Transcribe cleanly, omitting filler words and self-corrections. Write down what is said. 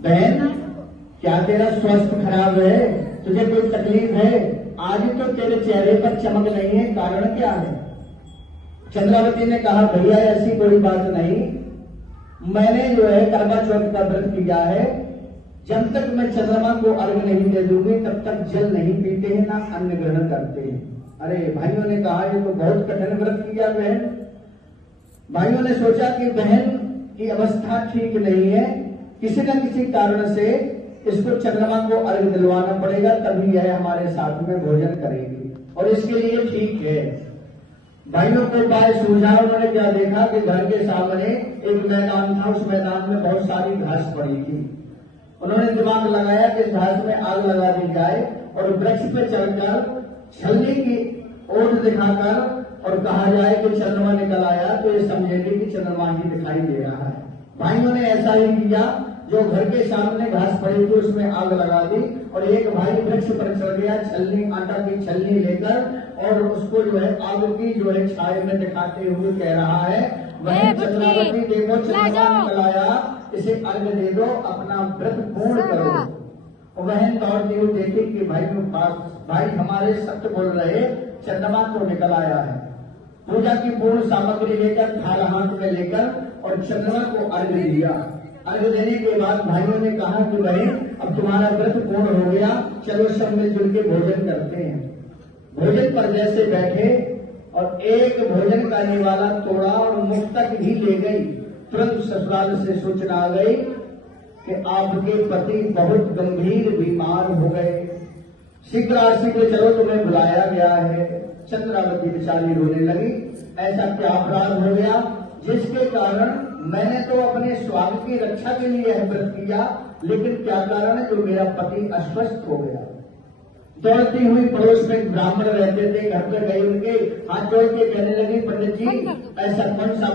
बहन, क्या तेरा स्वास्थ्य खराब है? तुझे कोई तकलीफ है? आज तो तेरे चेहरे पर चमक नहीं है, कारण क्या है? चंद्रावती ने कहा, भैया ऐसी कोई बात नहीं, मैंने जो है करवा चौथ का व्रत किया है। जब तक मैं चंद्रमा को अर्घ नहीं दे दूंगी तब तक जल नहीं पीते हैं, ना अन्न ग्रहण करते हैं। अरे भाइयों ने कहा, ये तो बहुत कठिन व्रत किया बहन। भाइयों ने सोचा कि बहन की अवस्था ठीक नहीं है, किसी न किसी कारण से इसको चंद्रमा को अर्घ दिलवाना पड़ेगा, तभी यह हमारे साथ में भोजन करेगी और इसके लिए ठीक है। भाइयों को उपाय सूझा। उन्होंने क्या देखा कि घर के सामने एक मैदान था, उस मैदान में बहुत सारी घास पड़ी थी। उन्होंने दिमाग लगाया कि इस घास में आग लगा दी जाए और वृक्ष पे चढ़कर छलनी की ओट दिखाकर और कहा जाए कि चंद्रमा निकल आया, तो ये समझेगी कि चंद्रमा ही दिखाई दे रहा है। भाइयों ने ऐसा ही किया। जो घर के सामने घास पड़ी थी उसमें आग लगा दी और एक भाई वृक्ष पर चढ़ गया, छलनी, आटा की छलनी लेकर, और उसको जो है आग की जो है छाए में दिखाते हुए कह रहा है, वह चंद्रावती देखो चंद्रमा निकल आया, इसे अर्घ दे दो, अपना व्रत पूर्ण करो। वह दौड़ती हुई देखी कि भाई के पास, भाई हमारे सत्य बोल रहे, चंद्रमा तो निकल आया है। पूजा की पूर्ण सामग्री लेकर, थाल हाथ में लेकर और चंद्रमा को अर्घ दिया। अर्घ देने के बाद भाइयों ने कहा कि भाई अब तुम्हारा व्रत पूर्ण हो गया, चलो सब मिलजुल के भोजन करते हैं। भोजन पर जैसे बैठे और एक भोजन करने वाला तोड़ा और मुख तक ही ले गई, तुरंत ससुराल से सूचना आ गई कि आपके पति बहुत गंभीर बीमार हो गए, शीघ्र चलो तुम्हें बुलाया गया है। चंद्रावती बेचारी रोने लगी, ऐसा क्या अपराध हो गया जिसके कारण मैंने तो अपने स्वास्थ्य की रक्षा के लिए व्रत किया, लेकिन क्या कारण है जो मेरा पति अस्वस्थ हो गया। दौड़ती हुई पड़ोस में ब्राह्मण रहते थे, घर पे गई, उनके हाथ जोड़ के कहने लगी, पंडित जी ऐसा कौन सा